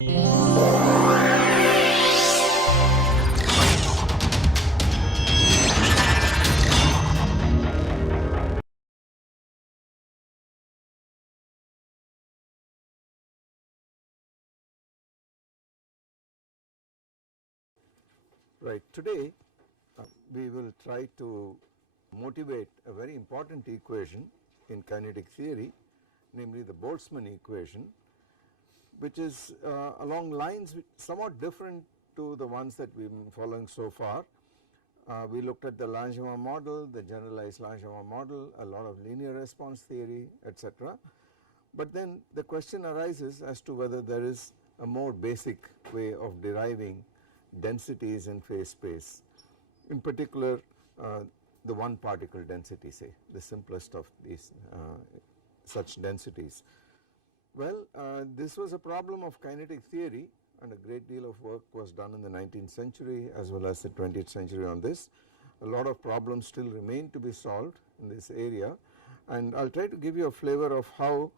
Right. Today we will try to motivate a very important equation in kinetic theory, namely the Boltzmann equation, which is along lines which somewhat different to the ones that we have been following so far. We looked at the Langevin model, the generalized Langevin model, a lot of linear response theory, etc. But then the question arises as to whether there is a more basic way of deriving densities in phase space, in particular the one particle density, say the simplest of these such densities. Well, this was a problem of kinetic theory, and a great deal of work was done in the 19th century as well as the 20th century on this. A lot of problems still remain to be solved in this area, and I will try to give you a flavor of how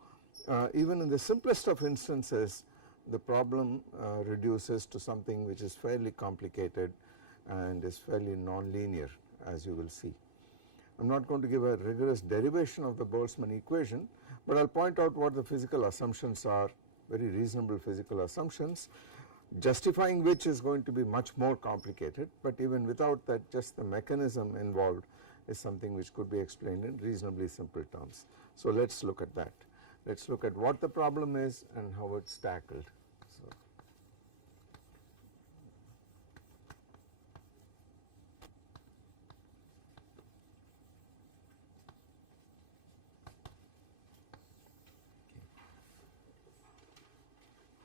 even in the simplest of instances the problem reduces to something which is fairly complicated and is fairly non-linear, as you will see. I am not going to give a rigorous derivation of the Boltzmann equation, but I will point out what the physical assumptions are, very reasonable physical assumptions, justifying which is going to be much more complicated, but even without that, just the mechanism involved is something which could be explained in reasonably simple terms. So let us look at that. Let us look at what the problem is and how it is tackled.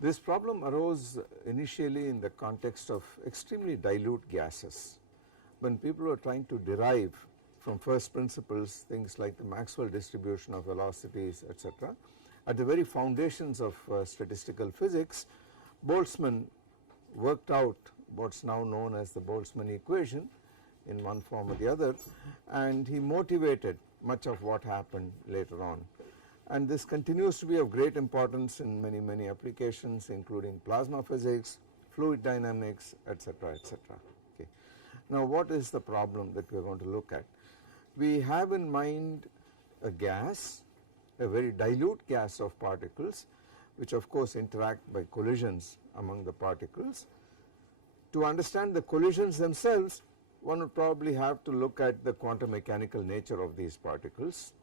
This problem arose initially in the context of extremely dilute gases. When people were trying to derive from first principles things like the Maxwell distribution of velocities, etc., at the very foundations of statistical physics, Boltzmann worked out what is now known as the Boltzmann equation in one form or the other, and he motivated much of what happened later on. And this continues to be of great importance in many applications, including plasma physics, fluid dynamics, etc., etc. Okay. Now what is the problem that we are going to look at? We have in mind a gas, a very dilute gas of particles, which of course interact by collisions among the particles. To understand the collisions themselves, one would probably have to look at the quantum mechanical nature of these particles,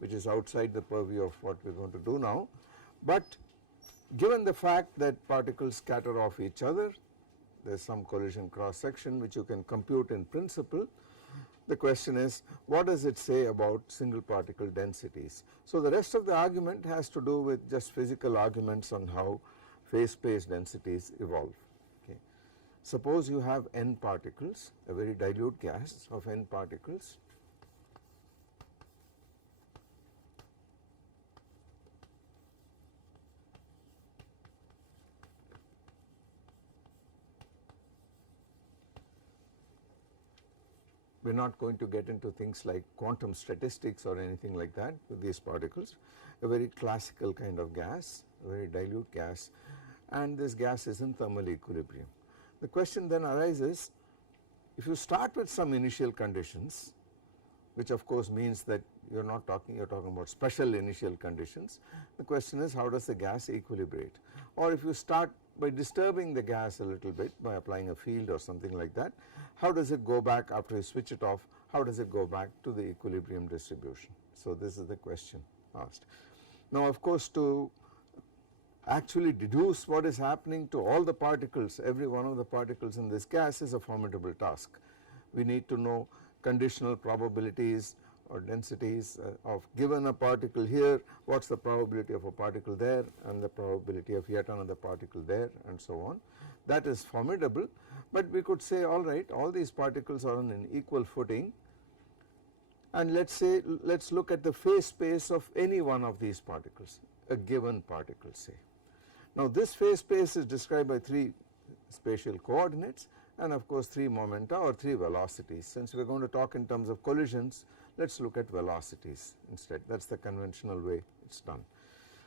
which is outside the purview of what we are going to do now. But given the fact that particles scatter off each other, there is some collision cross section which you can compute in principle. The question is, what does it say about single particle densities? So the rest of the argument has to do with just physical arguments on how phase space densities evolve. Okay. Suppose you have n particles, a very dilute gas of n particles. We are not going to get into things like quantum statistics or anything like that with these particles. A very classical kind of gas, a very dilute gas, and this gas is in thermal equilibrium. The question then arises, if you start with some initial conditions, which of course means that you are talking about special initial conditions, the question is, how does the gas equilibrate? Or if you start by disturbing the gas a little bit by applying a field or something like that, how does it go back after you switch it off? How does it go back to the equilibrium distribution? So this is the question asked. Now of course, to actually deduce what is happening to all the particles, every one of the particles in this gas, is a formidable task. We need to know conditional probabilities or densities of given a particle here, what is the probability of a particle there and the probability of yet another particle there, and so on. That is formidable, but we could say, all right, all these particles are on an equal footing, and let us look at the phase space of any one of these particles, a given particle, say. Now this phase space is described by 3 spatial coordinates and of course 3 momenta or 3 velocities. Since we are going to talk in terms of collisions, let us look at velocities instead. That is the conventional way it is done.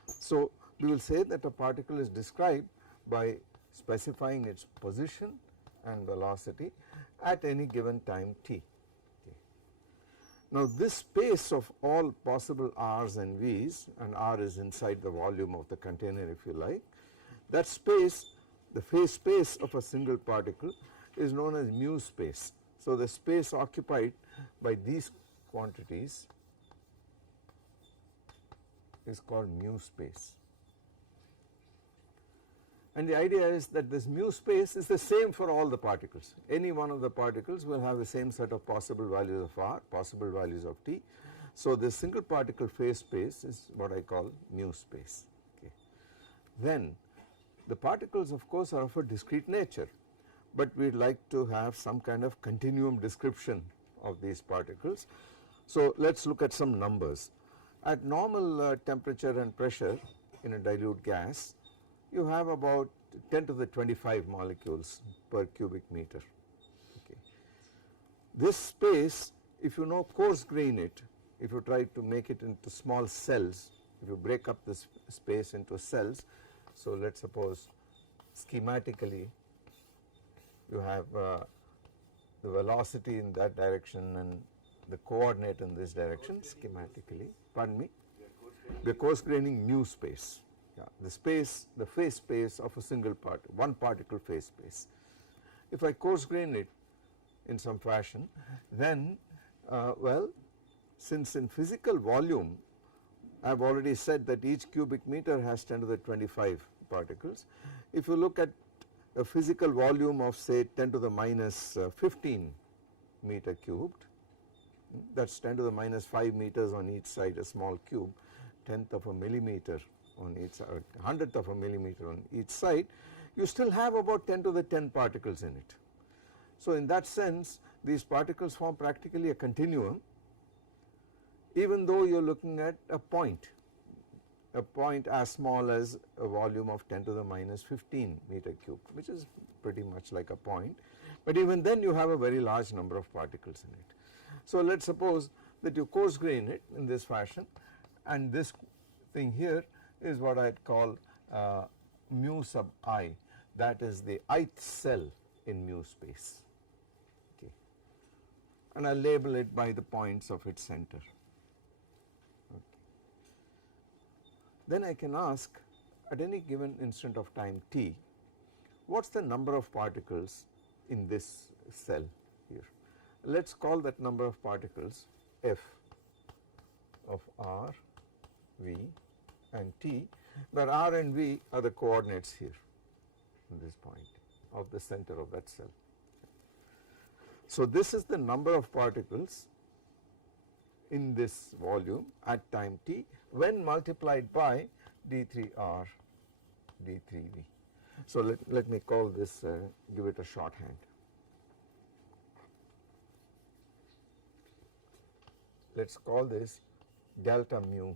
So we will say that a particle is described by specifying its position and velocity at any given time t. Okay. Now this space of all possible r's and v's, and r is inside the volume of the container if you like, that space, the phase space of a single particle is known as mu space. So the space occupied by these quantities is called mu space. And the idea is that this mu space is the same for all the particles. Any one of the particles will have the same set of possible values of r, possible values of t. So this single particle phase space is what I call mu space. Okay. Then the particles of course are of a discrete nature, but we would like to have some kind of continuum description of these particles. So let us look at some numbers. At normal temperature and pressure in a dilute gas, you have about 10 to the 25 molecules per cubic meter. Okay. This space, if you know coarse grain it, if you try to make it into small cells, if you break up this space into cells, so let us suppose schematically you have the velocity in that direction and the coordinate in this direction schematically, pardon me, we are coarse graining mu space. Yeah, the space, the phase space of a single particle, one particle phase space. If I coarse grain it in some fashion, then well, since in physical volume I have already said that each cubic meter has 10 to the 25 particles. If you look at a physical volume of say 10 to the minus 15 meter cubed, that is 10 to the minus 5 meters on each side, a small cube, 10th of a millimeter on each side, 100th of a millimeter on each side, you still have about 10 to the 10 particles in it. So in that sense these particles form practically a continuum, even though you are looking at a point as small as a volume of 10 to the minus 15 meter cube, which is pretty much like a point, but even then you have a very large number of particles in it. So let us suppose that you coarse grain it in this fashion, and this thing here is what I would call mu sub I, that is the ith cell in mu space. Okay. And I will label it by the points of its center. Okay. Then I can ask at any given instant of time t, what is the number of particles in this cell here. Let us call that number of particles f of r, v and t, where r and v are the coordinates here in this point of the center of that cell. So this is the number of particles in this volume at time t when multiplied by d3r, d3v. So let me call this, give it a shorthand. Let us call this delta mu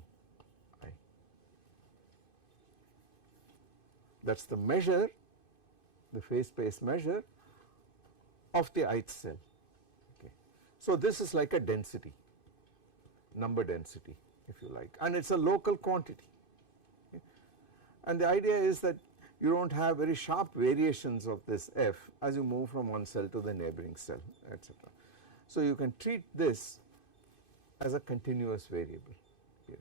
I. That is the measure, the phase space measure of the ith cell. Okay. So this is like a density, number density if you like, and it is a local quantity. Okay. And the idea is that you do not have very sharp variations of this f as you move from one cell to the neighboring cell, etc. So you can treat this as a continuous variable here.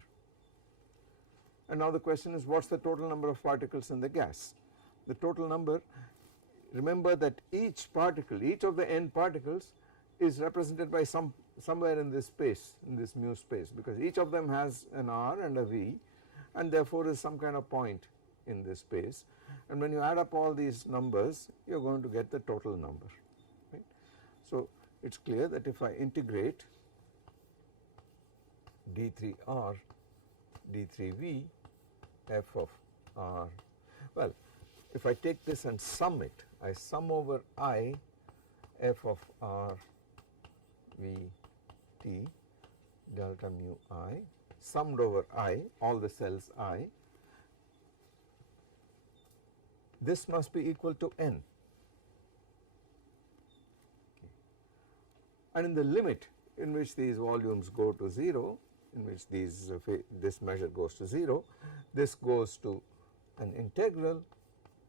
And now the question is, what is the total number of particles in the gas? The total number, remember that each particle, each of the n particles is represented by somewhere in this space, in this mu space, because each of them has an r and a v, and therefore is some kind of point in this space, and when you add up all these numbers you are going to get the total number, right. So it is clear that if I integrate d3r, d3v, f of r, well, if I take this and sum it, I sum over I f of r v t delta mu I summed over I, all the cells I, this must be equal to n. Okay. And in the limit in which these volumes go to 0, in which this measure goes to 0, this goes to an integral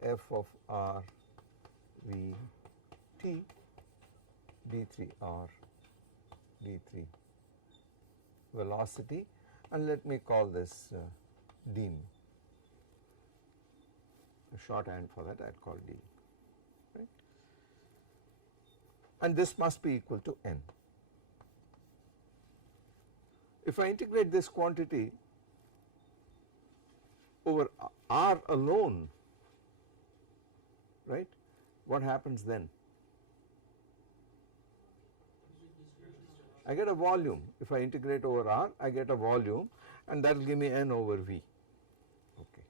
f of r v t d3 r d3 velocity, and let me call this d. A shorthand for that I will call d, right, and this must be equal to n. If I integrate this quantity over r alone, right, what happens then? I get a volume. If I integrate over r, I get a volume, and that will give me n over v. Okay.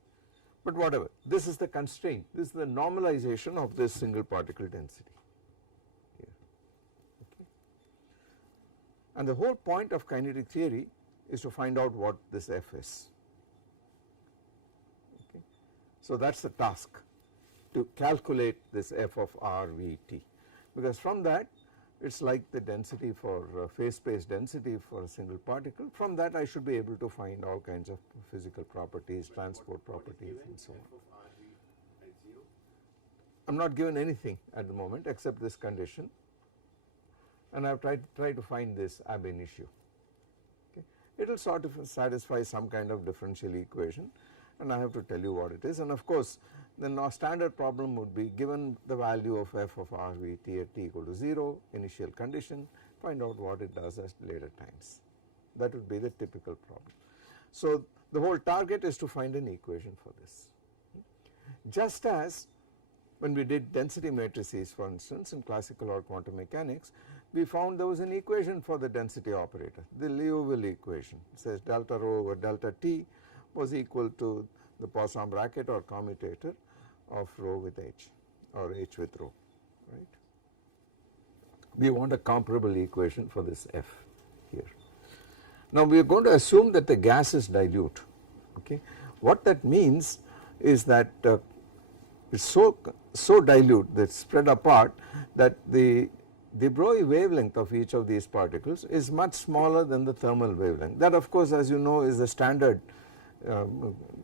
But whatever, this is the constraint, this is the normalization of this single particle density here. Okay. And the whole point of kinetic theory is to find out what this f is. Okay. So that is the task, to calculate this f of r v t, because from that it is like the density for phase space density for a single particle. From that I should be able to find all kinds of physical properties, transport properties and so on. I am not given anything at the moment except this condition, and I have tried to find this ab initio. Okay. It will sort of satisfy some kind of differential equation, and I have to tell you what it is. And of course the standard problem would be, given the value of f of r v t at t equal to 0, initial condition, find out what it does at later times. That would be the typical problem. So the whole target is to find an equation for this. Just as when we did density matrices, for instance, in classical or quantum mechanics, we found there was an equation for the density operator, the Liouville equation. It says delta rho over delta t was equal to the Poisson bracket or commutator of rho with h, or h with rho, right. We want a comparable equation for this f here. Now we are going to assume that the gas is dilute. Okay. What that means is that it is so dilute, that spread apart, that the de Broglie wavelength of each of these particles is much smaller than the thermal wavelength. That of course, as you know, is the standard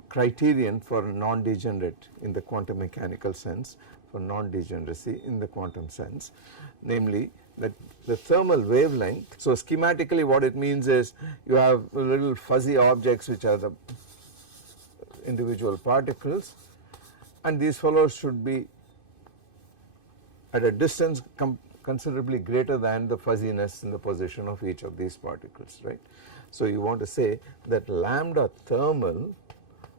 criterion for non-degenerate in the quantum mechanical sense, for non-degeneracy in the quantum sense, namely that the thermal wavelength. So schematically what it means is, you have little fuzzy objects which are the individual particles, and these fellows should be at a distance considerably greater than the fuzziness in the position of each of these particles, right. So you want to say that lambda thermal,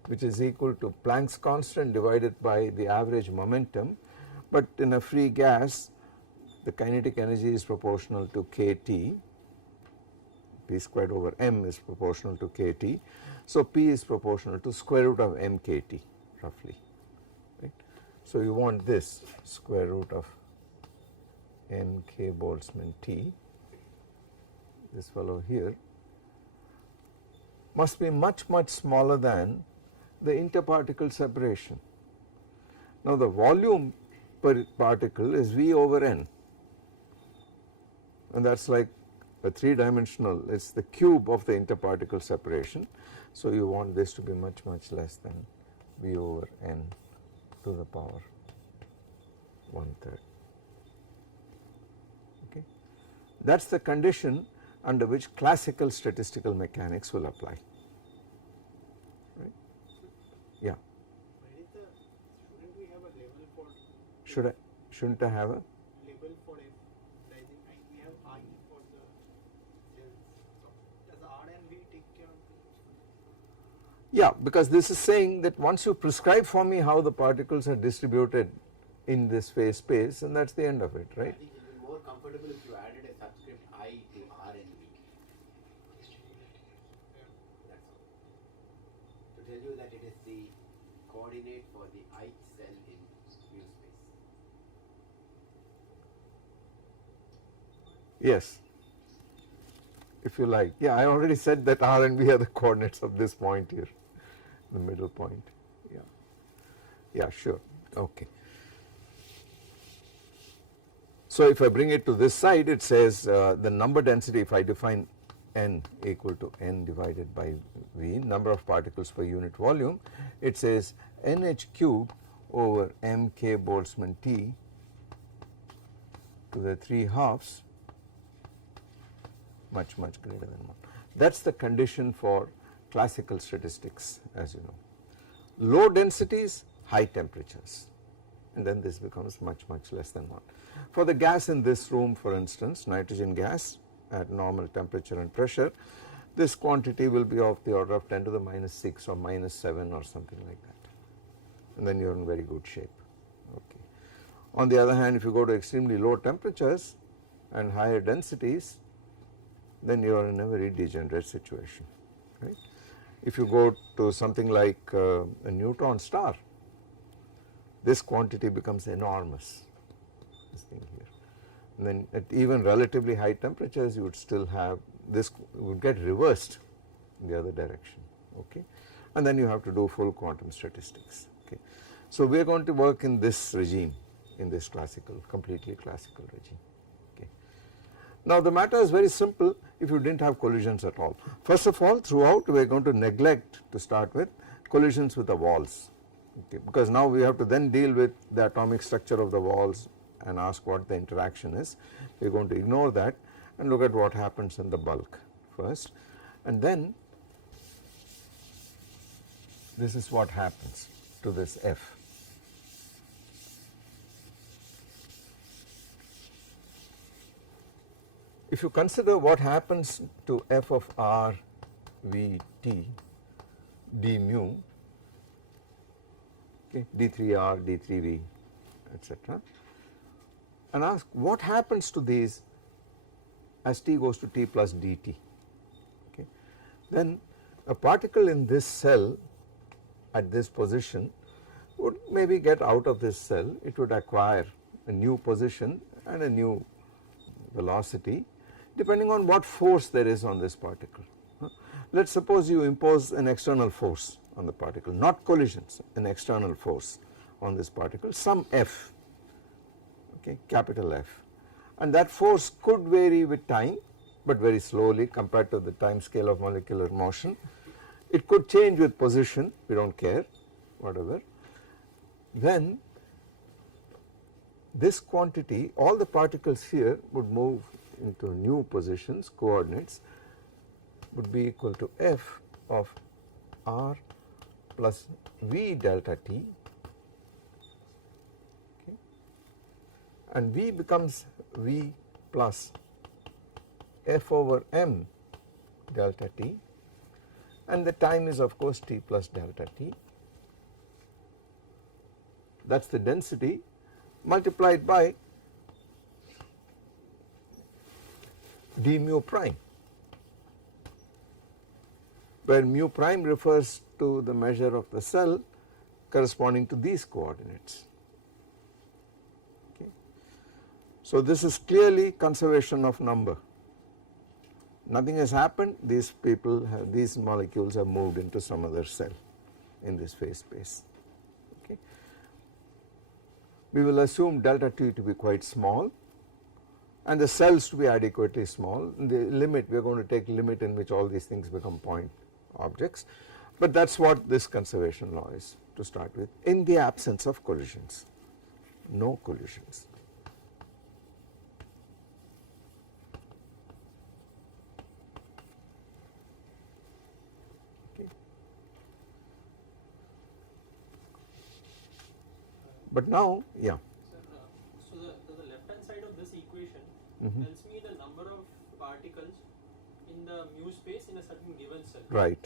which is equal to Planck's constant divided by the average momentum, but in a free gas the kinetic energy is proportional to kT, P squared over m is proportional to kT. So P is proportional to square root of mkt roughly, right. So you want this square root of mk Boltzmann T, this fellow here, must be much smaller than the interparticle separation. Now the volume per particle is V over n, and that is like a 3-dimensional, it is the cube of the interparticle separation. So you want this to be much less than V over n to the power 1/3. Okay. That is the condition under which classical statistical mechanics will apply. Right? Yeah. Shouldn't we have a label for? Shouldn't I have a? Label for F, rising, we have I for the cells. So does R and V take care of it? Yeah, because this is saying that once you prescribe for me how the particles are distributed in this phase space, and that is the end of it, right. I think it will be more comfortable if you added a subscript I to R and V. That's all. To tell you that it is the coordinate for the ith cell in mu space. Yes, if you like. Yeah, I already said that R and V are the coordinates of this point here, the middle point. Yeah, yeah, sure, okay. So if I bring it to this side, it says the number density, if I define n equal to n divided by V, number of particles per unit volume, it says NH cube over mk Boltzmann T to the 3 halves much greater than 1. That is the condition for classical statistics, as you know. Low densities, high temperatures, and then this becomes much less than 1. For the gas in this room, for instance, nitrogen gas at normal temperature and pressure, this quantity will be of the order of 10 to the minus 6 or minus 7 or something like that, and then you are in very good shape. Okay. On the other hand, if you go to extremely low temperatures and higher densities, then you are in a very degenerate situation, right. If you go to something like a neutron star, this quantity becomes enormous, this thing here, and then at even relatively high temperatures you would still have this, would get reversed in the other direction, okay, and then you have to do full quantum statistics, okay. So we are going to work in this regime, in this completely classical regime. Now the matter is very simple if you did not have collisions at all. First of all, throughout we are going to neglect, to start with, collisions with the walls, okay, because now we have to then deal with the atomic structure of the walls and ask what the interaction is. We are going to ignore that and look at what happens in the bulk first, and then this is what happens to this F. If you consider what happens to f of r v t d mu, okay, d3r, d3v, etc., and ask what happens to these as t goes to t plus dt, okay, then a particle in this cell at this position would maybe get out of this cell, it would acquire a new position and a new velocity depending on what force there is on this particle. Let us suppose you impose an external force on the particle, not collisions, an external force on this particle, some F, okay, capital F, and that force could vary with time but very slowly compared to the time scale of molecular motion. It could change with position, we do not care, whatever. Then this quantity, all the particles here would move into new positions, coordinates would be equal to f of r plus v delta t, okay, and v becomes v plus f over m delta t, and the time is of course t plus delta t. That is the density multiplied by d mu prime, where mu prime refers to the measure of the cell corresponding to these coordinates. Okay. So this is clearly conservation of number. Nothing has happened, these molecules have moved into some other cell in this phase space. Okay. We will assume delta t to be quite small and the cells to be adequately small. In the limit, we are going to take limit in which all these things become point objects, but that is what this conservation law is to start with, in the absence of collisions, no collisions. Okay. But now, yeah. So the left hand side of this equation tells me the number of particles in the mu space in a certain given cell. Right.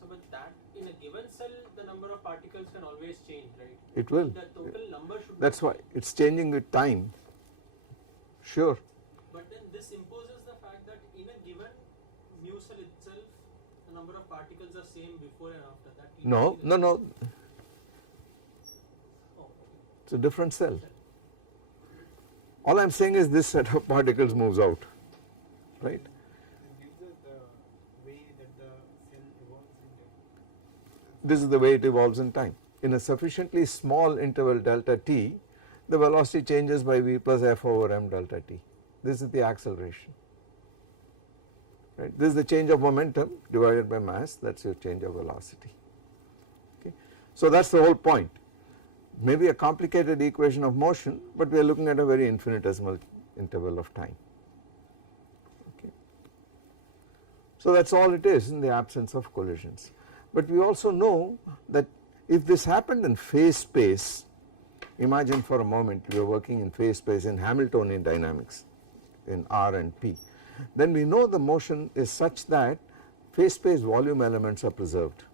So but that in a given cell the number of particles can always change, right? It will. The total number should That is why it is changing with time, sure. But then this imposes the fact that in a given mu cell itself the number of particles are same before and after that. No. Oh, okay. It's a different cell. All I am saying is this set of particles moves out, right. Gives us the way that the cell evolves in time. This is the way it evolves in time. In a sufficiently small interval delta t, the velocity changes by v plus f over m delta t. This is the acceleration, right. This is the change of momentum divided by mass, that is your change of velocity. Okay. So that is the whole point. may be a complicated equation of motion, but we are looking at a very infinitesimal interval of time. Okay. So that is all it is in the absence of collisions. But we also know that if this happened in phase space, imagine for a moment we are working in phase space in Hamiltonian dynamics in R and P, then we know the motion is such that phase space volume elements are preserved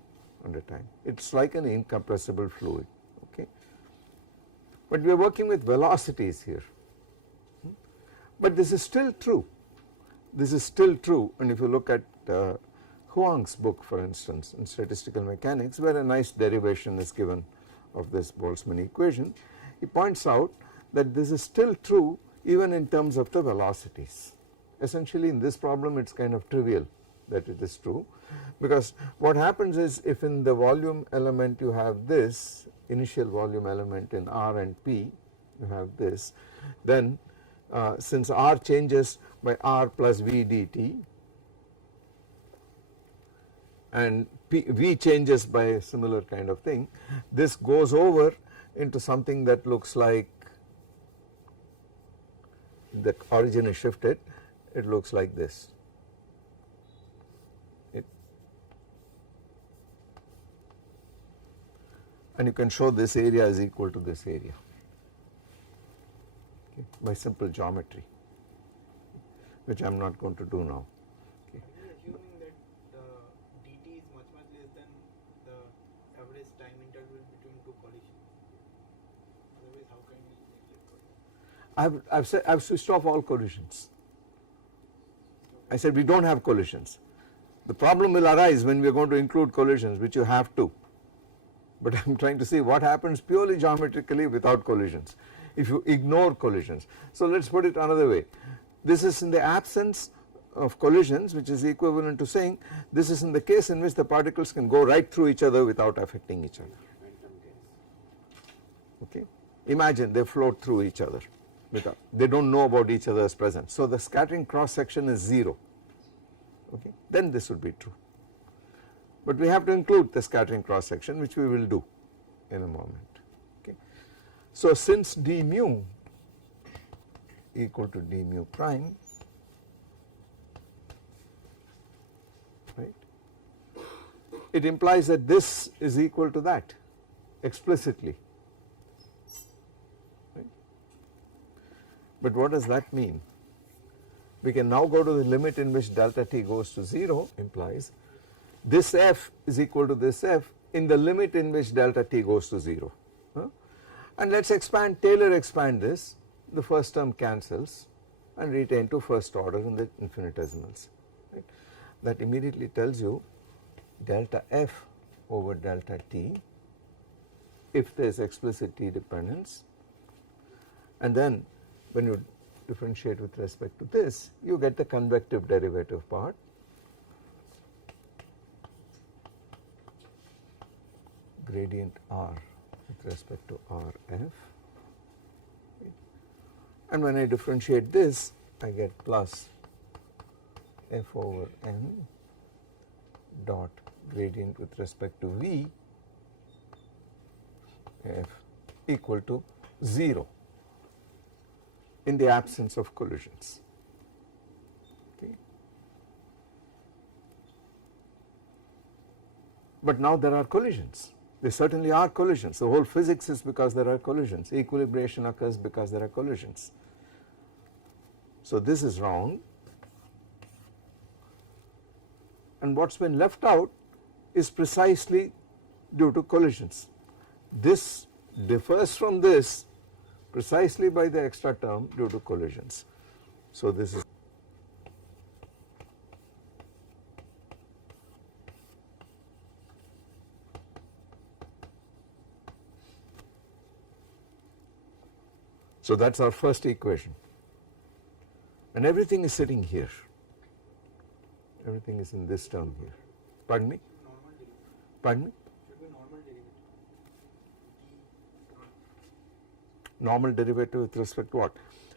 under time. It is like an incompressible fluid. Okay. But we are working with velocities here. But this is still true. This is still true, and if you look at Huang's book, for instance, in statistical mechanics, where a nice derivation is given of this Boltzmann equation, he points out that this is still true even in terms of the velocities. Essentially in this problem it is kind of trivial that it is true, because what happens is if in the volume element you have this initial volume element in R and P, you have this, then since R changes by R plus V dt and V changes by a similar kind of thing, this goes over into something that looks like, the origin is shifted, it looks like this. And you can show this area is equal to this area, okay, by simple geometry, which I am not going to do now. Okay. Are you assuming that the dt is much less than the average time interval between two collisions? Otherwise, how can we make that collision? I have switched off all collisions. I said we do not have collisions. The problem will arise when we are going to include collisions, which you have to. But I am trying to see what happens purely geometrically without collisions, if you ignore collisions. So let us put it another way. This is in the absence of collisions, which is equivalent to saying this is in the case in which the particles can go right through each other without affecting each other. Okay. Imagine they float through each other without, they do not know about each other's presence. So the scattering cross section is 0. Okay. Then this would be true. But we have to include the scattering cross section, which we will do in a moment. Okay. So since d mu equal to d mu prime, right, it implies that this is equal to that explicitly. Right. But what does that mean? We can now go to the limit in which delta t goes to 0, implies this f is equal to this f in the limit in which delta t goes to 0. And let us expand, Taylor expand this, the first term cancels and retain to first order in the infinitesimals. Right. That immediately tells you delta f over delta t if there is explicit t dependence, and then when you differentiate with respect to this, you get the convective derivative part. Gradient R with respect to Rf, and when I differentiate this I get plus f over m dot gradient with respect to V f equal to 0 in the absence of collisions. Okay. But now there are collisions. There certainly are collisions. The whole physics is because there are collisions. Equilibration occurs because there are collisions. So this is wrong, and what has been left out is precisely due to collisions. This differs from this precisely by the extra term due to collisions. So this is so that is our first equation, and everything is sitting here, everything is in this term here. Pardon me? Normal derivative. Pardon me? Should be normal derivative. Normal derivative with respect to what?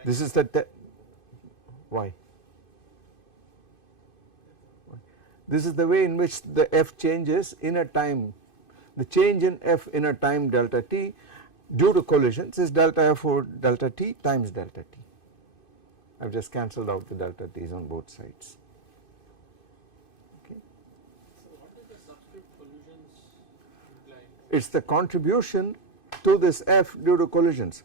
This is the why? This is the way in which the f changes in a time, the change in f in a time delta t due to collisions is delta F over delta T times delta T. I have just cancelled out the delta T's on both sides. Okay. So what does the subscript collisions imply? It is the contribution to this F due to collisions.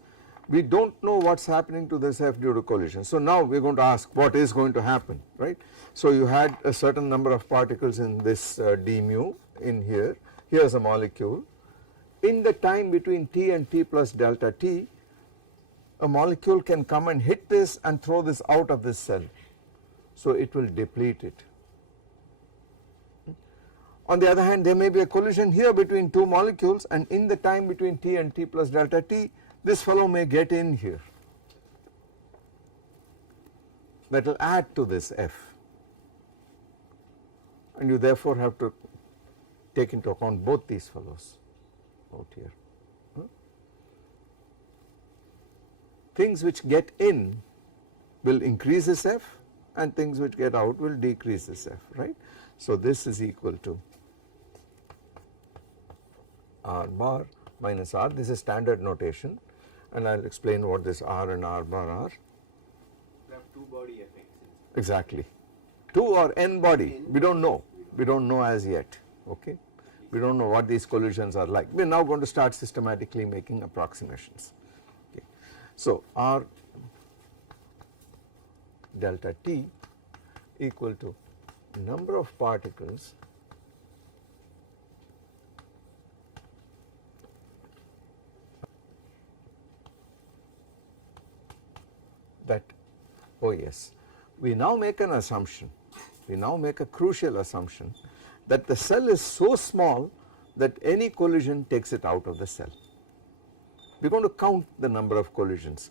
We do not know what is happening to this F due to collision. So now we are going to ask what is going to happen, right. So you had a certain number of particles in this d mu in here, here is a molecule. In the time between T and T plus delta T, a molecule can come and hit this and throw this out of this cell. So it will deplete it. On the other hand, there may be a collision here between two molecules, and in the time between T and T plus delta T, this fellow may get in here. That will add to this F, and you therefore have to take into account both these fellows out here. Things which get in will increase this F, and things which get out will decrease this F, right. So this is equal to R bar minus R. This is standard notation, and I will explain what this R and R bar are. We have two body effects. Exactly. 2 or n body, we do not know as yet, okay. We do not know what these collisions are like. We are now going to start systematically making approximations. Okay. So R delta T equal to number of particles that, oh yes, we now make an assumption, we now make a crucial assumption that the cell is so small that any collision takes it out of the cell. We are going to count the number of collisions.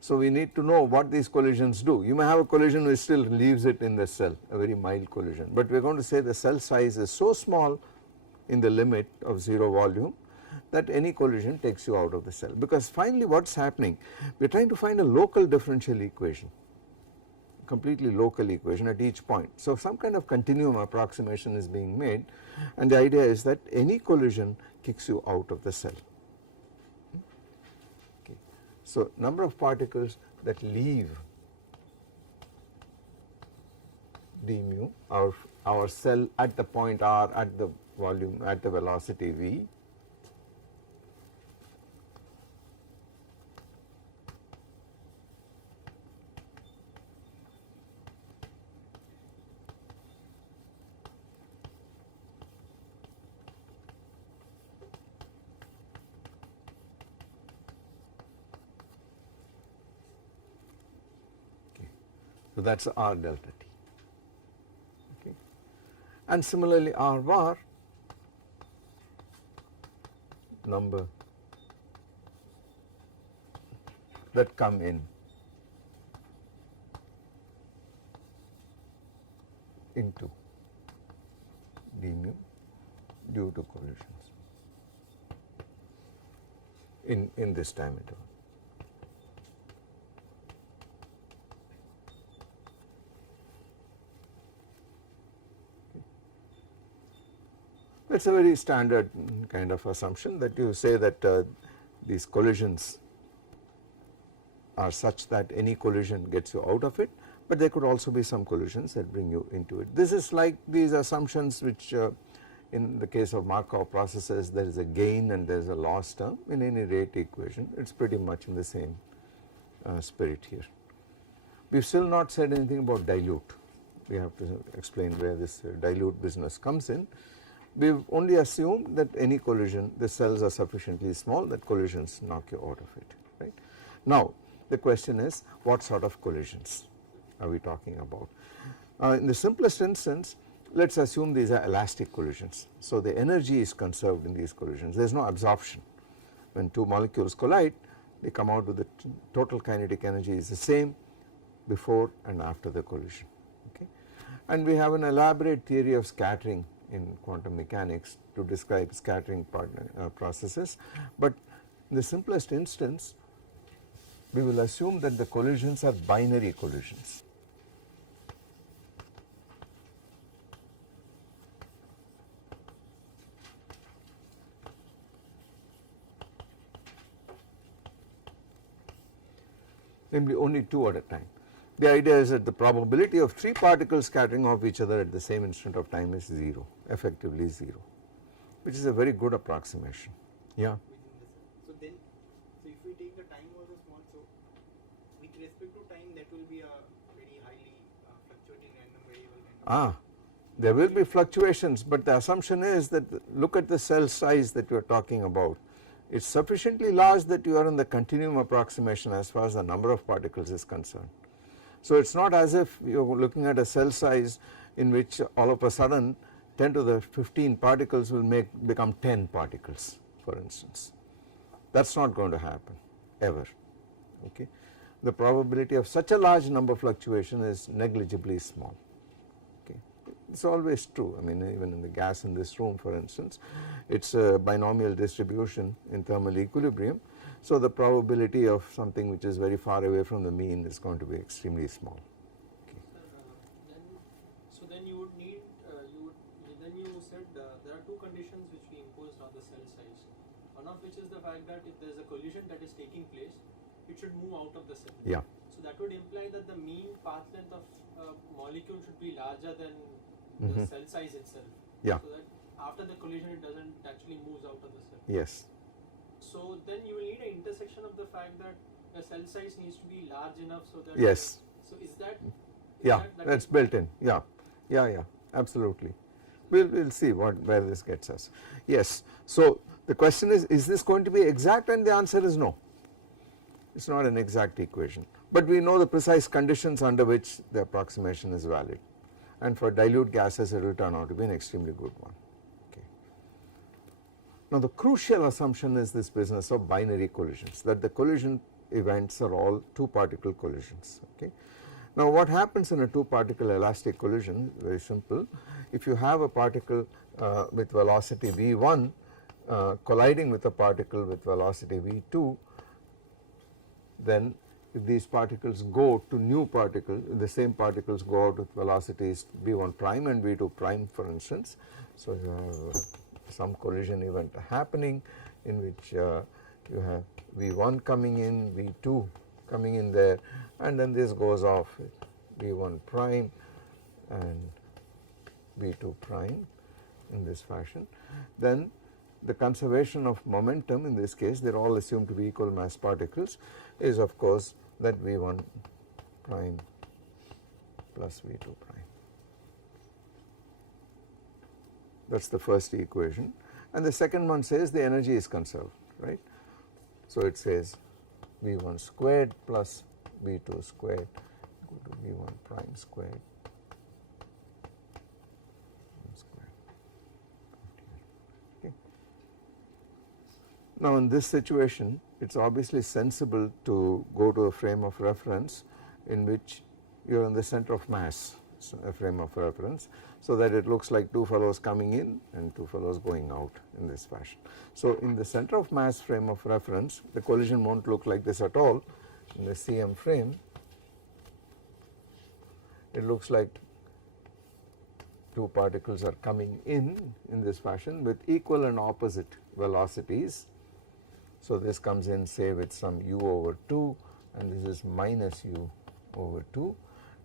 So we need to know what these collisions do. You may have a collision which still leaves it in the cell, a very mild collision, but we are going to say the cell size is so small in the limit of 0 volume that any collision takes you out of the cell, because finally what is happening, we are trying to find a local differential equation, completely local equation at each point. So some kind of continuum approximation is being made, and the idea is that any collision kicks you out of the cell. Okay. So number of particles that leave d mu, our cell at the point R, at the volume, at the velocity v, so that is R delta T, okay. And similarly R bar, number that come in into d mu due to collisions in this time interval. It is a very standard kind of assumption that you say that these collisions are such that any collision gets you out of it, but there could also be some collisions that bring you into it. This is like these assumptions which in the case of Markov processes there is a gain and there is a loss term in any rate equation. It is pretty much in the same spirit here. We have still not said anything about dilute. We have to explain where this dilute business comes in. We have only assumed that any collision, the cells are sufficiently small that collisions knock you out of it, right. Now the question is, what sort of collisions are we talking about? In the simplest instance, let us assume these are elastic collisions. So the energy is conserved in these collisions, there is no absorption. When two molecules collide, they come out with the total kinetic energy is the same before and after the collision, okay. And we have an elaborate theory of scattering in quantum mechanics to describe scattering processes, but in the simplest instance we will assume that the collisions are binary collisions. namely only 2 at a time. The idea is that the probability of 3 particles scattering off each other at the same instant of time is 0, effectively 0, which is a very good approximation. Yeah. within the cell. So then, so if we take the time also small, so with respect to time, that will be a very highly fluctuating random variable kind of. There will be fluctuations, but the assumption is that look at the cell size that you are talking about. It is sufficiently large that you are in the continuum approximation as far as the number of particles is concerned. So it is not as if you are looking at a cell size in which all of a sudden 10 to the 15 particles will become 10 particles, for instance. That is not going to happen ever. Okay. The probability of such a large number fluctuation is negligibly small. Okay. It is always true. I mean, even in the gas in this room, for instance, it is a binomial distribution in thermal equilibrium. So the probability of something which is very far away from the mean is going to be extremely small. Okay. So then you would need, then you said there are 2 conditions which we imposed on the cell size. One of which is the fact that if there is a collision that is taking place, it should move out of the cell. Yeah. So that would imply that the mean path length of a molecule should be larger than the cell size itself. Yeah. So that after the collision it doesn't actually moves out of the cell. Yes. So then you will need an intersection of the fact that the cell size needs to be large enough so that. Yes. So is that? Yeah, that is built in. Yeah, absolutely. We'll see where this gets us. Yes. So the question is this going to be exact? And the answer is no. It is not an exact equation, but we know the precise conditions under which the approximation is valid, and for dilute gases it will turn out to be an extremely good one. Okay. Now the crucial assumption is this business of binary collisions, that the collision events are all 2 particle collisions. Okay. Now what happens in a 2 particle elastic collision, very simple. If you have a particle with velocity v1 colliding with a particle with velocity v2, then if these particles go to new particle, the same particles go out with velocities v1 prime and v2 prime, for instance. So you have some collision event happening in which you have v1 coming in, v2 coming in there, and then this goes off with v1 prime and v2 prime in this fashion. Then the conservation of momentum, in this case they are all assumed to be equal mass particles, is of course that v1 prime plus v2 prime. That is the first equation, and the second one says the energy is conserved, right. So it says v1 squared plus v2 squared equal to v1 prime squared. Okay. Now in this situation it is obviously sensible to go to a frame of reference in which you are in the center of mass, so a frame of reference, so that it looks like 2 fellows coming in and 2 fellows going out in this fashion. So in the center of mass frame of reference, the collision will not look like this at all. In the CM frame it looks like 2 particles are coming in this fashion with equal and opposite velocities. So this comes in, say, with some u over 2, and this is minus u over 2,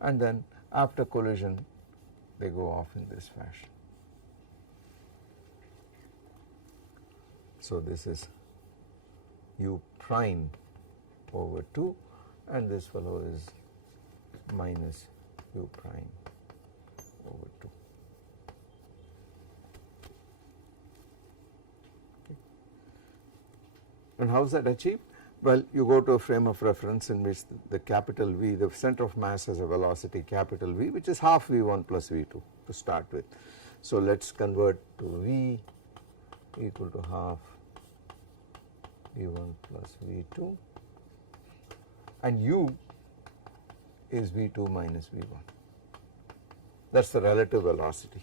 and then after collision they go off in this fashion. So this is u prime over 2, and this fellow is minus u prime over 2. Okay. And how is that achieved? Well, you go to a frame of reference in which the capital V, the center of mass, has a velocity capital V, which is half V1 plus V2 to start with. So let us convert to V equal to half V1 plus V2, and U is V2 minus V1. That is the relative velocity.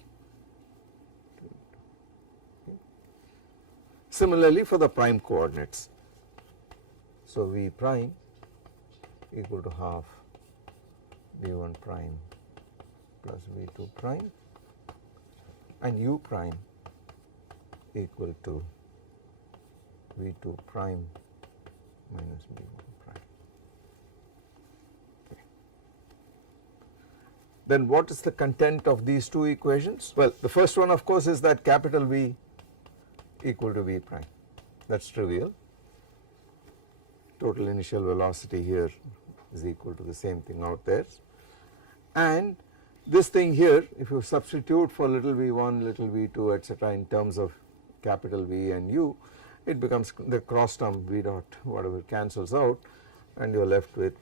Okay. Similarly for the prime coordinates. So V prime equal to half V1 prime plus V2 prime, and U prime equal to V2 prime minus V1 prime. then what is the content of these two equations? Well, the first one of course is that capital V equal to V prime, that is trivial. Total initial velocity here is equal to the same thing out there, and this thing here, if you substitute for little v1, little v2 etc. in terms of capital V and u, it becomes the cross term v dot whatever cancels out, and you are left with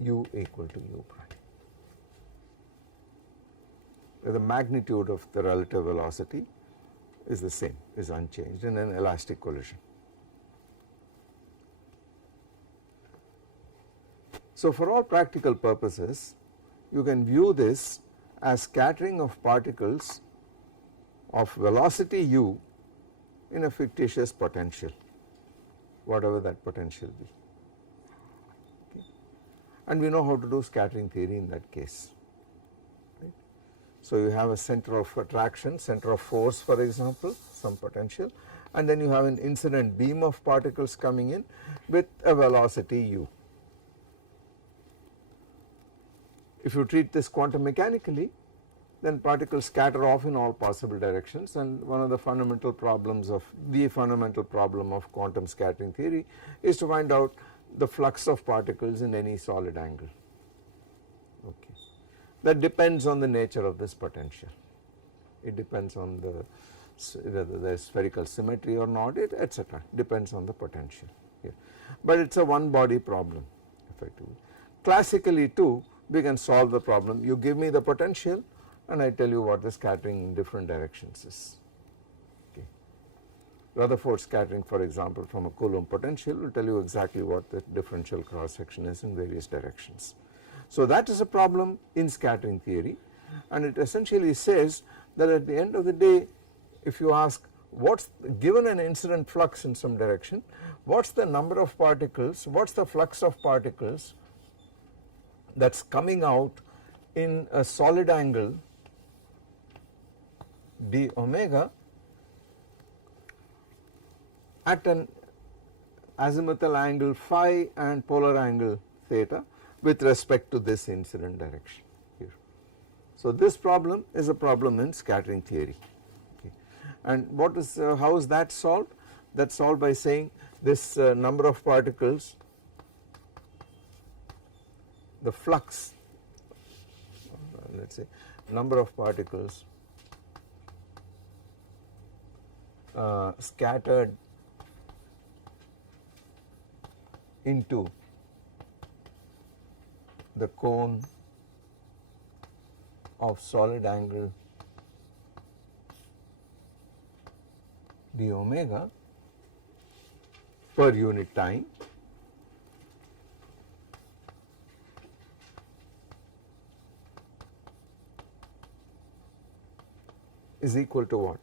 u equal to u prime. The magnitude of the relative velocity is the same, is unchanged in an elastic collision. So for all practical purposes, you can view this as scattering of particles of velocity u in a fictitious potential, whatever that potential be. Okay. And we know how to do scattering theory in that case. Right. So you have a center of attraction, center of force for example, some potential, and then you have an incident beam of particles coming in with a velocity u. If you treat this quantum mechanically, then particles scatter off in all possible directions, and one of the fundamental problems of quantum scattering theory is to find out the flux of particles in any solid angle. Okay. That depends on the nature of this potential. It depends on whether there is spherical symmetry or not, etc. Depends on the potential here. But it is a one body problem effectively. Classically too, we can solve the problem. You give me the potential and I tell you what the scattering in different directions is. Okay. Rutherford scattering for example from a Coulomb potential will tell you exactly what the differential cross section is in various directions. So that is a problem in scattering theory, and it essentially says that at the end of the day, if you ask what's given an incident flux in some direction, what's the number of particles, what's the flux of particles that is coming out in a solid angle d omega at an azimuthal angle phi and polar angle theta with respect to this incident direction here. So this problem is a problem in scattering theory. Okay. And what is how is that solved? That is solved by saying this number of particles, the flux, let us say number of particles scattered into the cone of solid angle d omega per unit time is equal to what?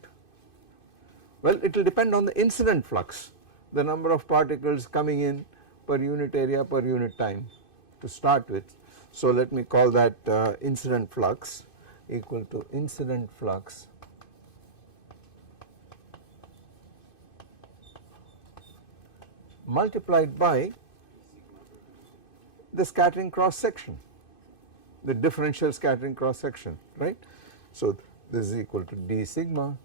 Well, it will depend on the incident flux, the number of particles coming in per unit area per unit time to start with. So let me call that incident flux equal to incident flux multiplied by the scattering cross section, the differential scattering cross section, right. So this is equal to d sigma,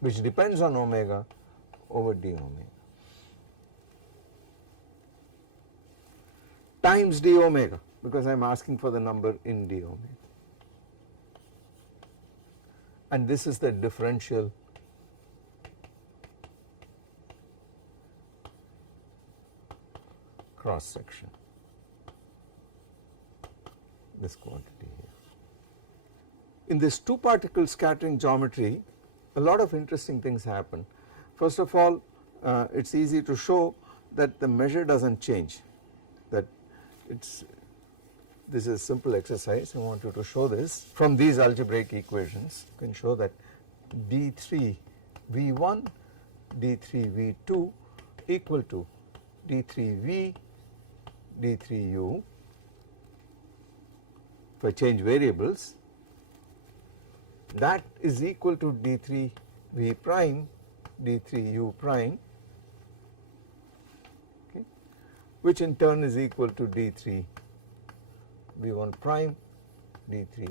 which depends on omega, over d omega times d omega, because I am asking for the number in d omega, and this is the differential cross section, this quantity here. In this two particle scattering geometry, a lot of interesting things happen. First of all, it is easy to show that the measure does not change, that this is a simple exercise. I want you to show this from these algebraic equations. You can show that d3 v1 d3 v2 equal to d3 v d3 u. If I change variables, that is equal to d3 v prime d3 u prime, okay, which in turn is equal to d3 v1 prime d3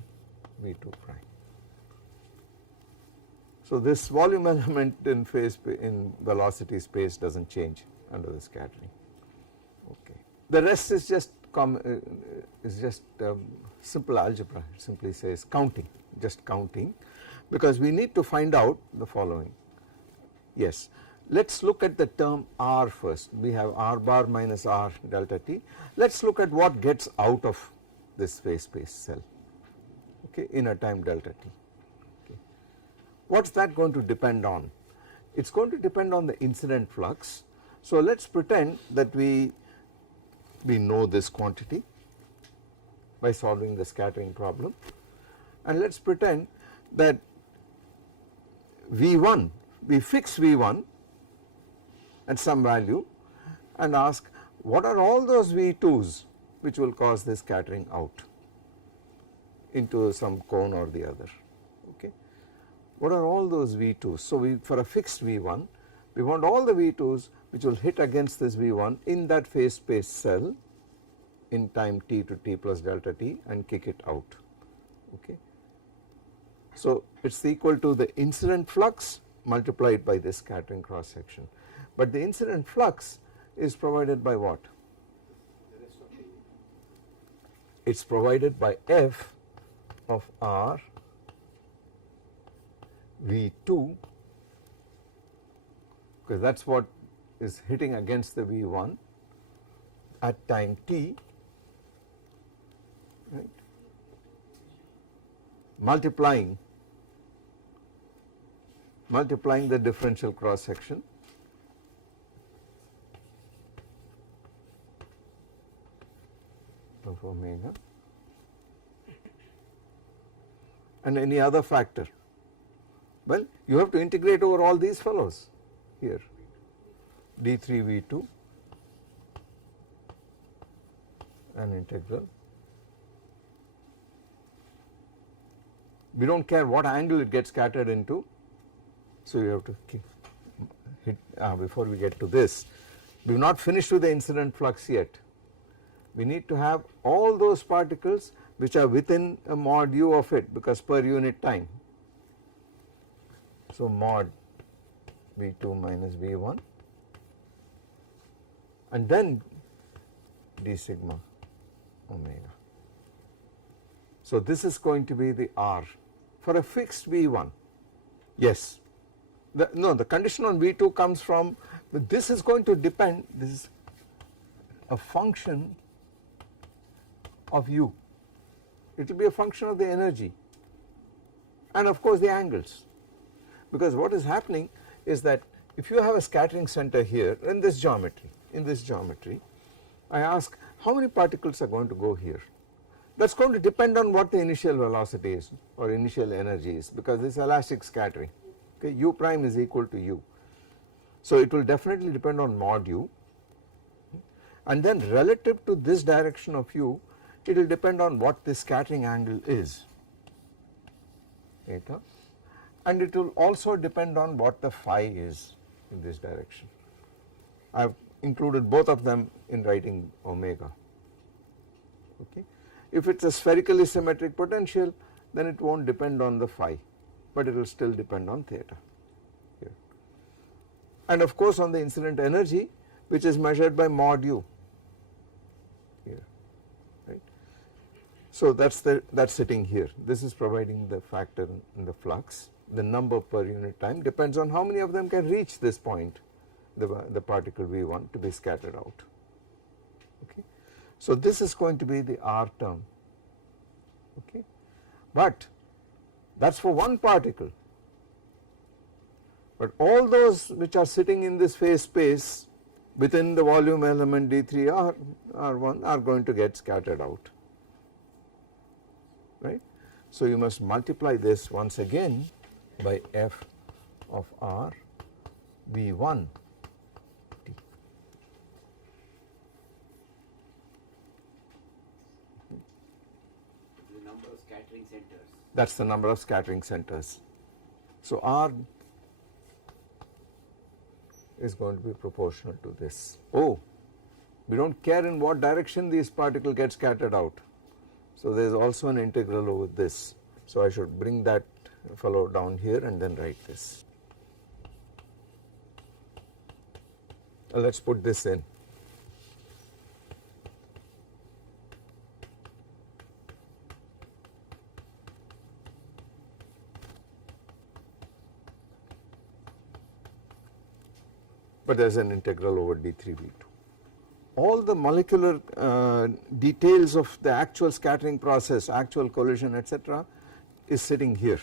v2 prime. So this volume element in in velocity space does not change under the scattering. Okay. The rest is just simple algebra. It simply says counting, just counting, because we need to find out the following. Yes, let us look at the term r first. We have r bar minus r delta t. Let us look at what gets out of this phase space cell, okay, in a time delta t. Okay. What is that going to depend on? It is going to depend on the incident flux. So let us pretend that we know this quantity by solving the scattering problem, and let us pretend that V1, we fix V1 at some value and ask what are all those V2s which will cause this scattering out into some cone or the other. Okay. What are all those V2s? So we, for a fixed V1, we want all the V2s which will hit against this V1 in that phase space cell in time t to t plus delta t and kick it out. Okay. So it is equal to the incident flux multiplied by this scattering cross section, but the incident flux is provided by what? It is provided by f of r V2, because that is what is hitting against the V1 at time t, right, multiplying the differential cross section of omega and any other factor. Well, you have to integrate over all these fellows here, d3 v2 and integral. We do not care what angle it gets scattered into, so you have to hit before we get to this. We have not finished with the incident flux yet. We need to have all those particles which are within a mod u of it, because per unit time. So mod V2 minus V1 and then d sigma omega. So this is going to be the R for a fixed V1. Yes, the condition on V2 comes from, but this is going to depend, this is a function of u. It will be a function of the energy and of course the angles, because what is happening is that if you have a scattering center here in this geometry, I ask how many particles are going to go here. That is going to depend on what the initial velocity is or initial energy is, because this is elastic scattering, okay, u prime is equal to u. So it will definitely depend on mod u, and then relative to this direction of u, it will depend on what the scattering angle is, theta, and it will also depend on what the phi is in this direction. I have included both of them in writing omega. Okay. If it is a spherically symmetric potential, then it will not depend on the phi, but it will still depend on theta here. And of course on the incident energy, which is measured by mod u here, right. So that is sitting here. This is providing the factor in the flux. The number per unit time depends on how many of them can reach this point, the particle V1 to be scattered out. Okay. So this is going to be the R term, okay, but that is for one particle, but all those which are sitting in this phase space within the volume element d3 r1 are going to get scattered out, right. So you must multiply this once again by f of r v1 t. The number of scattering centers. That is the number of scattering centers. So R is going to be proportional to this. Oh, we do not care in what direction these particles get scattered out. So there is also an integral over this. So I should bring that fellow down here and then write this. Let us put this in. But there is an integral over d3 v2. All the molecular details of the actual scattering process, actual collision, etc., is sitting here.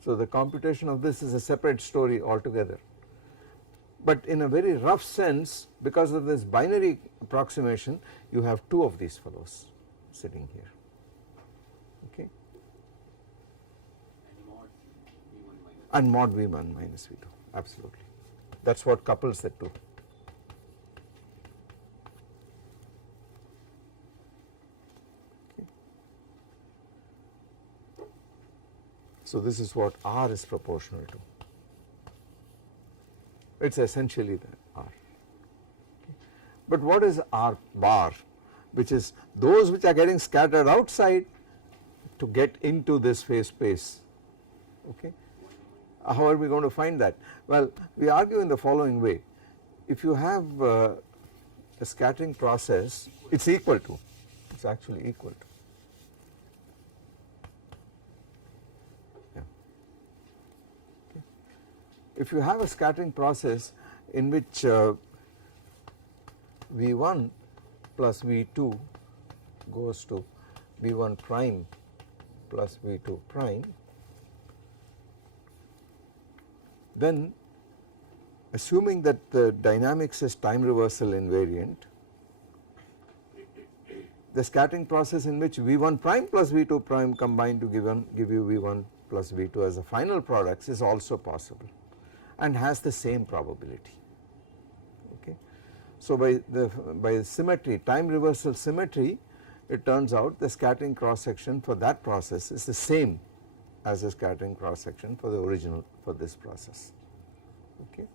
So the computation of this is a separate story altogether. But in a very rough sense, because of this binary approximation, you have two of these fellows sitting here. Okay. And mod V1 minus V2, absolutely. That is what couples the two. Okay. So this is what R is proportional to. It is essentially the R. Okay. But what is R bar? Which is those which are getting scattered outside to get into this phase space. Okay. How are we going to find that? Well, we argue in the following way. If you have a scattering process, it is equal to, it is actually equal to. Yeah. Okay. If you have a scattering process in which V1 plus V2 goes to V1 prime plus V2 prime, then assuming that the dynamics is time reversal invariant, the scattering process in which V1 prime plus V2 prime combine to give you V1 plus V2 as a final products is also possible and has the same probability. Okay. So by symmetry, time reversal symmetry, it turns out the scattering cross section for that process is the same as a scattering cross section for the original for this process. Okay. It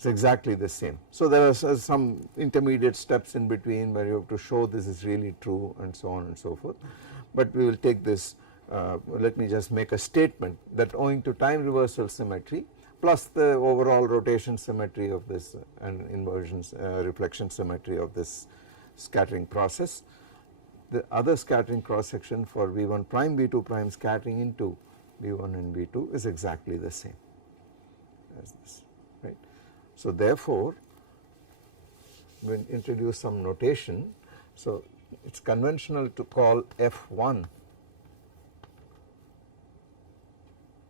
is exactly the same. So there are some intermediate steps in between where you have to show this is really true and so on and so forth, but we will take this, let me just make a statement that owing to time reversal symmetry plus the overall rotation symmetry of this and inversion reflection symmetry of this scattering process, the other scattering cross section for V1 prime V2 prime scattering into V1 and V2 is exactly the same as this, right. So therefore, we will introduce some notation. So it is conventional to call F1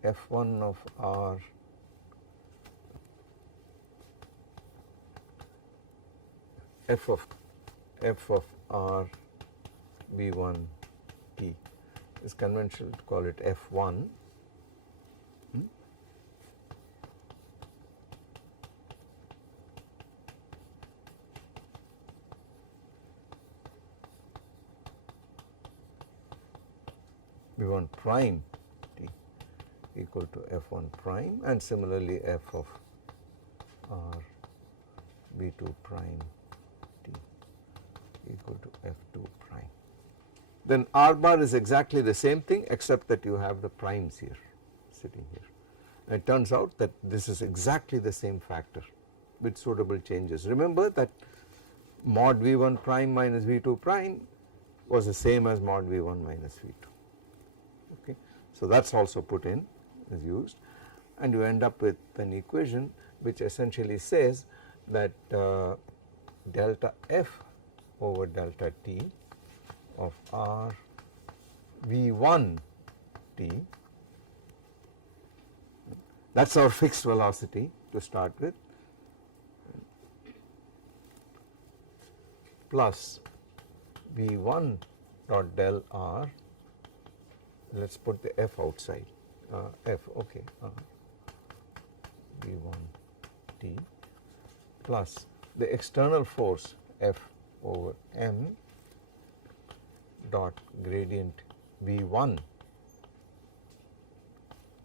of R F of R V1 T is conventional to call it F1 V1 prime T equal to F1 prime, and similarly F of R V2 prime T equal to F2 prime. Then R bar is exactly the same thing except that you have the primes here sitting here. And it turns out that this is exactly the same factor with suitable changes. Remember that mod V1 prime minus V2 prime was the same as mod V1 minus V2. Okay. So that is also put in, is used, and you end up with an equation which essentially says that delta F over delta T of R V1 T, that is our fixed velocity to start with, plus V1 dot del R, let us put the F outside, F, okay, V1 T plus the external force F over M dot gradient V1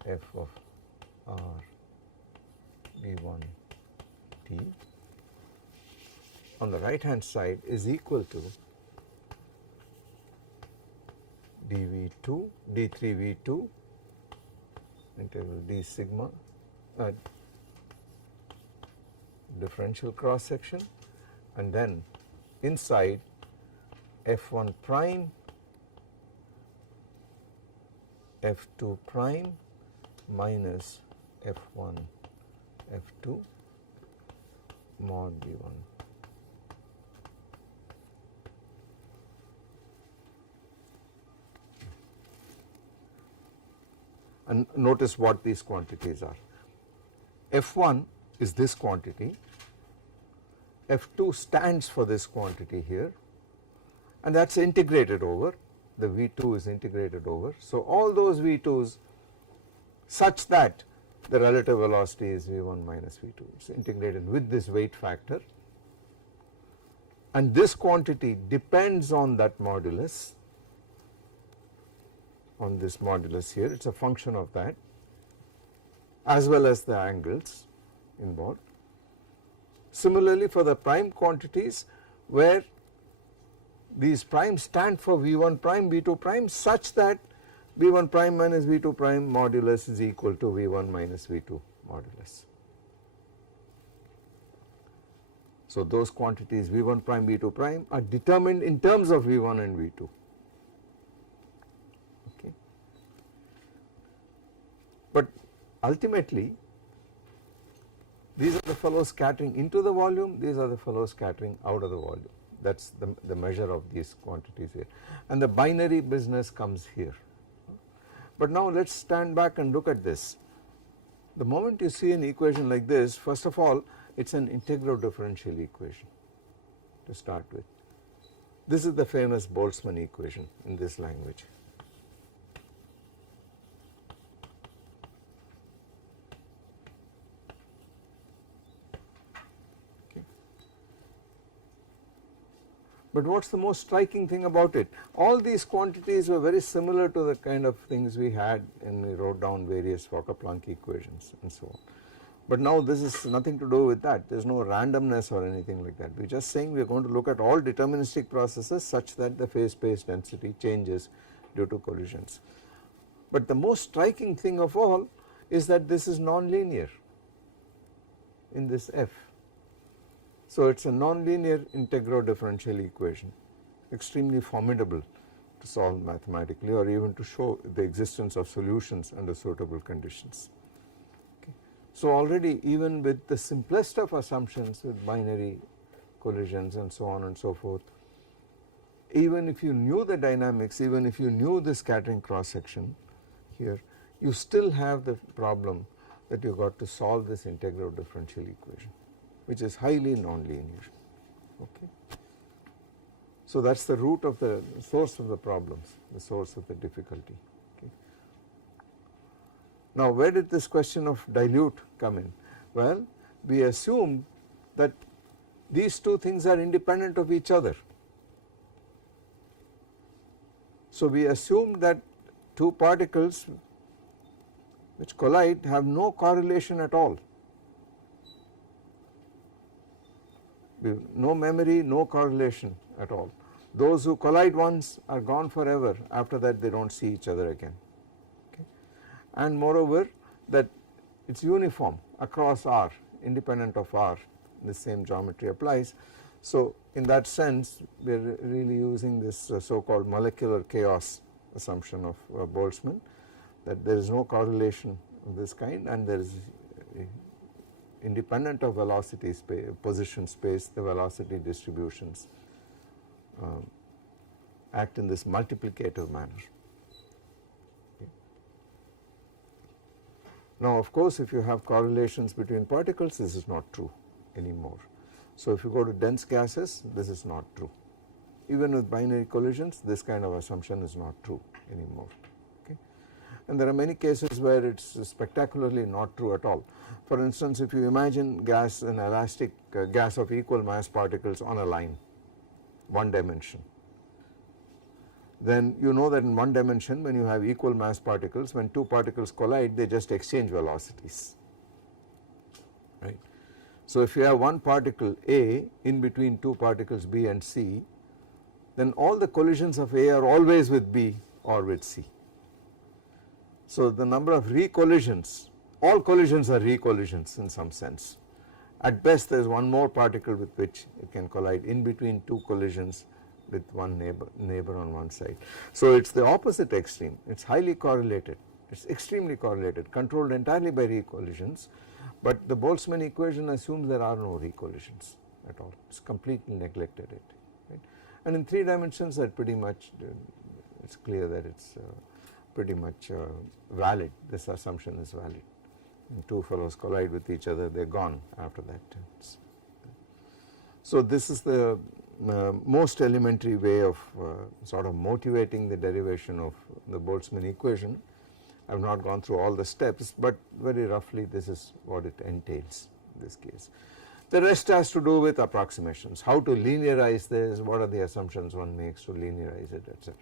F of R V1 T on the right hand side is equal to dV2 d3V2 integral d sigma differential cross section, and then inside F1 prime F2 prime minus F1 F2 mod V1. And notice what these quantities are. F1 is this quantity, F2 stands for this quantity here, and that is integrated over, the V2 is integrated over. So, all those V2s such that the relative velocity is V1 minus V2, it is integrated with this weight factor, and this quantity depends on that modulus, on this modulus here, it is a function of that as well as the angles involved. Similarly, for the prime quantities where these primes stand for V1 prime, V2 prime such that V1 prime minus V2 prime modulus is equal to V1 minus V2 modulus. So, those quantities V1 prime, V2 prime are determined in terms of V1 and V2. Okay. But ultimately these are the fellows scattering into the volume, these are the fellows scattering out of the volume, that is the measure of these quantities here, and the binary business comes here. But now let us stand back and look at this. The moment you see an equation like this, first of all it is an integral differential equation to start with. This is the famous Boltzmann equation in this language. But what is the most striking thing about it? All these quantities were very similar to the kind of things we had when we wrote down various Fokker-Planck equations and so on. But now this is nothing to do with that, there is no randomness or anything like that. We are just saying we are going to look at all deterministic processes such that the phase space density changes due to collisions. But the most striking thing of all is that this is non-linear in this F. So, it is a non-linear integral differential equation, extremely formidable to solve mathematically or even to show the existence of solutions under suitable conditions. Okay. So, already even with the simplest of assumptions with binary collisions and so on and so forth, even if you knew the dynamics, even if you knew the scattering cross section here, you still have the problem that you got to solve this integral differential equation, which is highly non-linear. Okay. So, that is the root of the source of the problems, the source of the difficulty. Okay. Now, where did this question of dilute come in? Well, we assumed that these two things are independent of each other. So, we assumed that two particles which collide have no correlation at all. No memory, no correlation at all. Those who collide once are gone forever, after that they do not see each other again. Okay. And moreover that it is uniform across R, independent of R, the same geometry applies. So, in that sense we are really using this so called molecular chaos assumption of Boltzmann, that there is no correlation of this kind and there is independent of velocity space, position space, the velocity distributions act in this multiplicative manner. Okay. Now, of course, if you have correlations between particles, this is not true anymore. So, if you go to dense gases, this is not true. Even with binary collisions, this kind of assumption is not true anymore. Okay. And there are many cases where it is spectacularly not true at all. For instance, if you imagine gas, an elastic gas of equal mass particles on a line, one dimension, then you know that in one dimension when you have equal mass particles, when two particles collide they just exchange velocities, right. So if you have one particle A in between two particles B and C, then all the collisions of A are always with B or with C. So the number of recollisions, all collisions are recollisions in some sense. At best there is one more particle with which it can collide in between two collisions with one neighbor on one side. So it is the opposite extreme, it is highly correlated, it is extremely correlated, controlled entirely by recollisions, but the Boltzmann equation assumes there are no recollisions at all, it is completely neglected it. Right? And in 3 dimensions that pretty much, it is clear that it is pretty much valid, this assumption is valid. When two fellows collide with each other, they are gone after that. So this is the most elementary way of sort of motivating the derivation of the Boltzmann equation. I have not gone through all the steps, but very roughly this is what it entails in this case. The rest has to do with approximations, how to linearize this, what are the assumptions one makes to linearize it, etc.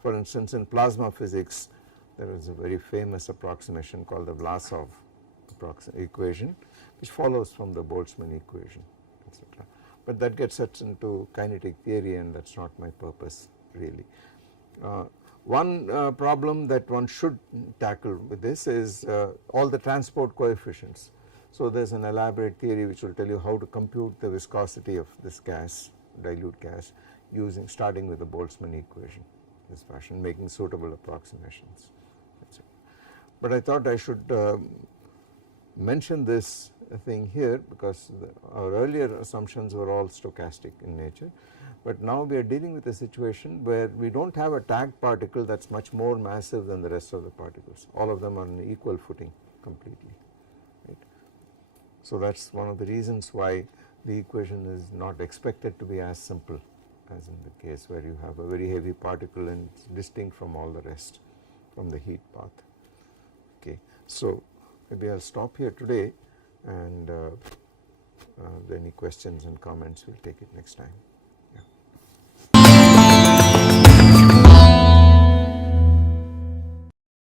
For instance, in plasma physics there is a very famous approximation called the Vlasov equation, which follows from the Boltzmann equation, etc. But that gets us into kinetic theory, and that is not my purpose really. One problem that one should tackle with this is all the transport coefficients. So there is an elaborate theory which will tell you how to compute the viscosity of this gas, dilute gas, starting with the Boltzmann equation, this fashion, making suitable approximations, etc. But I thought I should mention this thing here because our earlier assumptions were all stochastic in nature, but now we are dealing with a situation where we do not have a tagged particle that is much more massive than the rest of the particles, all of them are on equal footing completely, right. So that is one of the reasons why the equation is not expected to be as simple as in the case where you have a very heavy particle and it is distinct from all the rest, from the heat path. Okay. So maybe I will stop here today, and any questions and comments we will take it next time.